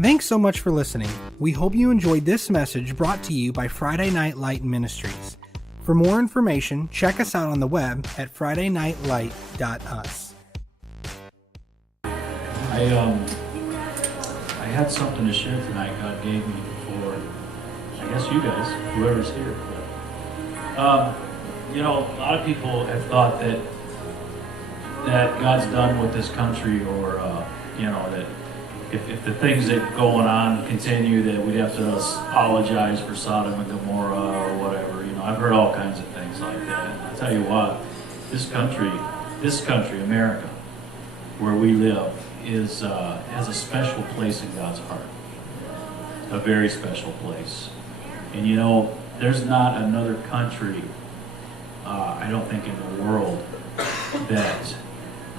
Thanks so much for listening. We hope you enjoyed this message brought to you by Friday Night Light Ministries. For more information, check us out on the web at FridayNightLight.us. I had something to share tonight God gave me for, I guess you guys, whoever's here. But, a lot of people have thought that God's done with this country, or, that if the things that are going on continue, that we'd have to apologize for Sodom and Gomorrah or whatever. I've heard all kinds of things like that. And I tell you what, this country, America, where we live, has a special place in God's heart. A very special place. And there's not another country, I don't think, in the world that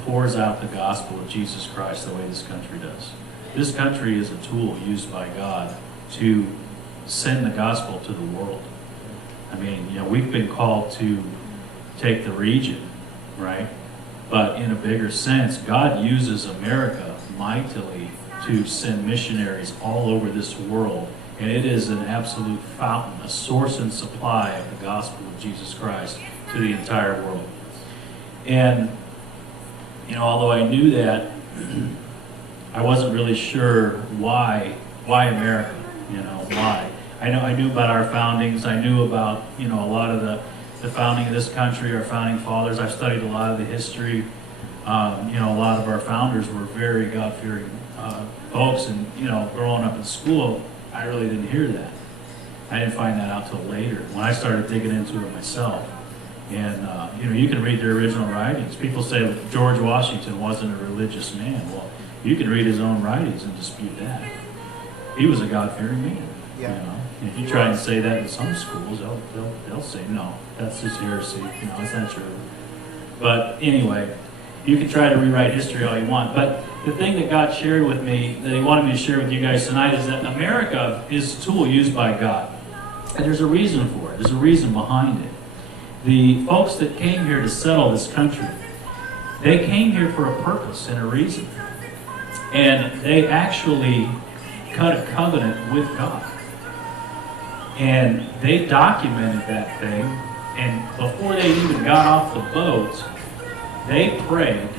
pours out the gospel of Jesus Christ the way this country does. This country is a tool used by God to send the gospel to the world. I mean, we've been called to take the region, right? But in a bigger sense, God uses America mightily to send missionaries all over this world. And it is an absolute fountain, a source and supply of the gospel of Jesus Christ to the entire world. And, although I knew that, I wasn't really sure why America, why. I knew about our foundings. I knew about, a lot of the founding of this country, our founding fathers. I've studied a lot of the history. A lot of our founders were very God-fearing folks. And, growing up in school, I really didn't hear that. I didn't find that out till later, when I started digging into it myself. And, you can read their original writings. People say that George Washington wasn't a religious man. Well, you can read his own writings and dispute that. He was a God-fearing man. Yeah. If you try and say that in some schools, they'll say, no, that's just heresy. It's not true. But anyway, you can try to rewrite history all you want. But the thing that God shared with me, that He wanted me to share with you guys tonight, is that America is a tool used by God. And there's a reason for it. There's a reason behind it. The folks that came here to settle this country, they came here for a purpose and a reason. And they actually cut a covenant with God. And they documented that thing. And before they even got off the boat, they prayed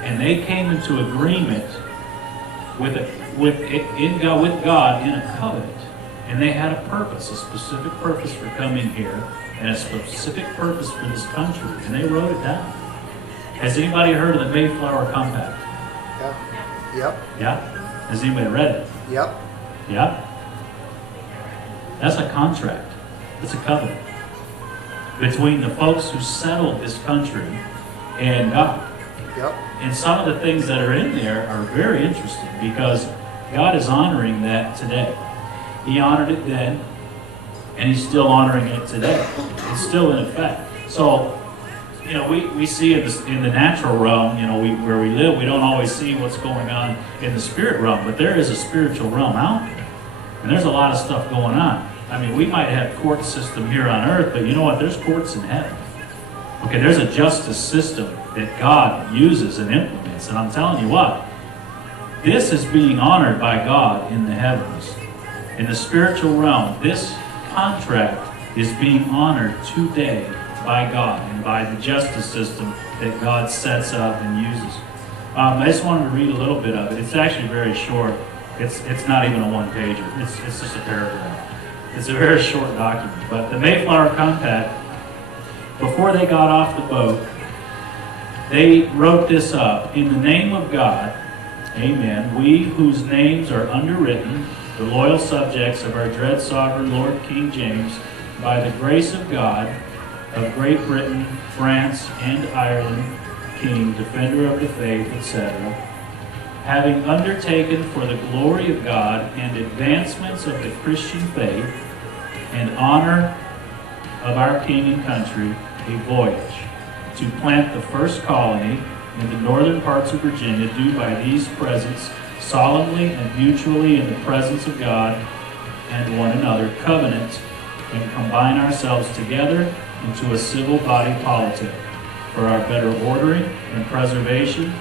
and they came into agreement with God in a covenant. And they had a purpose, a specific purpose for coming here, and a specific purpose for this country. And they wrote it down. Has anybody heard of the Mayflower Compact? Yeah. Yep. Yeah? Has anybody read it? Yep. Yeah? That's a contract. It's a covenant between the folks who settled this country and God. Yep. And some of the things that are in there are very interesting, because God is honoring that today. He honored it then, and He's still honoring it today. It's still in effect. So, we see in the natural realm, where we live, we don't always see what's going on in the spirit realm, but there is a spiritual realm out there. And there's a lot of stuff going on. I mean, we might have court system here on earth, but you know what? There's courts in heaven. Okay, there's a justice system that God uses and implements. And I'm telling you what, this is being honored by God in the heavens. In the spiritual realm, this contract is being honored today by God and by the justice system that God sets up and uses. I just wanted to read a little bit of it. It's actually very short. It's not even a one-pager. It's just a paragraph. It's a very short document. But the Mayflower Compact, before they got off the boat, they wrote this up. In the name of God, amen, we whose names are underwritten, the loyal subjects of our dread sovereign Lord King James, by the grace of God, of Great Britain, France, and Ireland, King, defender of the faith, etc., having undertaken for the glory of God and advancements of the Christian faith and honor of our King and country, a voyage to plant the first colony in the northern parts of Virginia, do by these presents solemnly and mutually in the presence of God and one another covenant and combine ourselves together into a civil body politic for our better ordering and preservation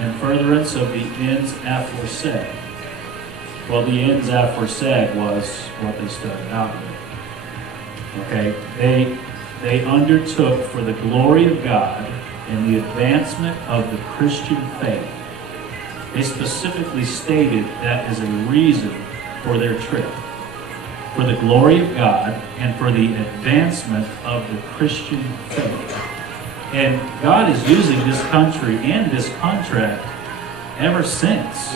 and furtherance of the ends aforesaid. Well, the ends aforesaid was what they started out with. Okay? They undertook for the glory of God and the advancement of the Christian faith. They specifically stated that as a reason for their trip. For the glory of God and for the advancement of the Christian faith. And God is using this country and this contract ever since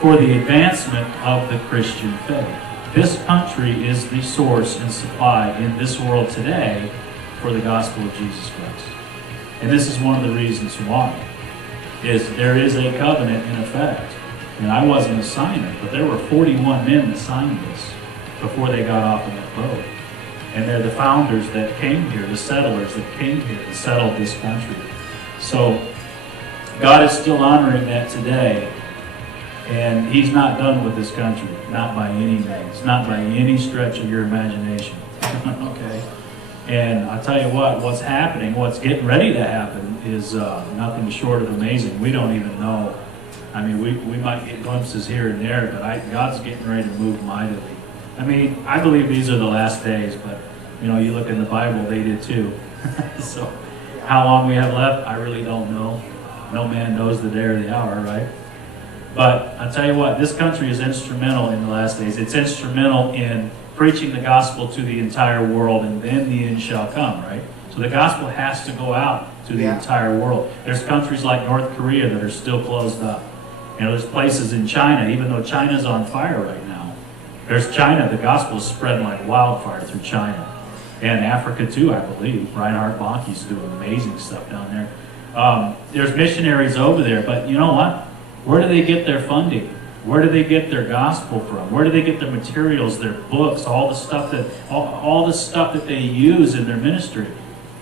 for the advancement of the Christian faith. This country is the source and supply in this world today for the gospel of Jesus Christ. And this is one of the reasons why. There is a covenant in effect. And I wasn't a signer, but there were 41 men that signed this before they got off in that boat. And they're the founders that came here, the settlers that came here and settled this country. So God is still honoring that today. And he's not done with this country, not by any means, not by any stretch of your imagination. Okay? And I tell you what, what's happening, what's getting ready to happen is nothing short of amazing. We don't even know. I mean, we might get glimpses here and there, but God's getting ready to move mightily. I mean, I believe these are the last days, but, you know, you look in the Bible, they did too. So how long we have left, I really don't know. No man knows the day or the hour, right? But I tell you what, this country is instrumental in the last days. It's instrumental in preaching the gospel to the entire world, and then the end shall come, right? So the gospel has to go out to the entire world. There's countries like North Korea that are still closed up. You know, there's places in China, even though China's on fire right now. There's China, the gospel is spreading like wildfire through China. And Africa too, I believe. Reinhard Bonnke's doing amazing stuff down there. There's missionaries over there, but you know what? Where do they get their funding? Where do they get their gospel from? Where do they get their materials, their books, all the stuff that they use in their ministry?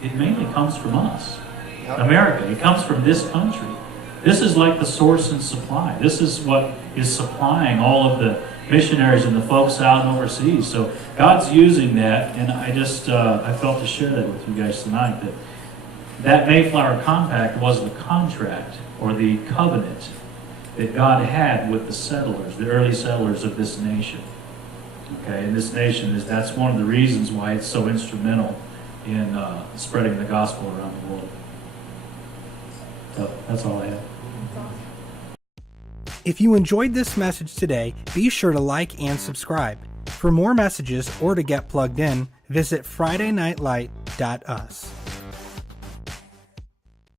It mainly comes from us, America. It comes from this country. This is like the source and supply. This is what is supplying all of the missionaries and the folks out overseas. So God's using that, and I just I felt to share that with you guys tonight. That Mayflower Compact was the contract or the covenant that God had with the settlers, the early settlers of this nation. Okay, and this nation that's one of the reasons why it's so instrumental in spreading the gospel around the world. So that's all I have. If you enjoyed this message today, be sure to like and subscribe. For more messages or to get plugged in, visit FridayNightLight.us.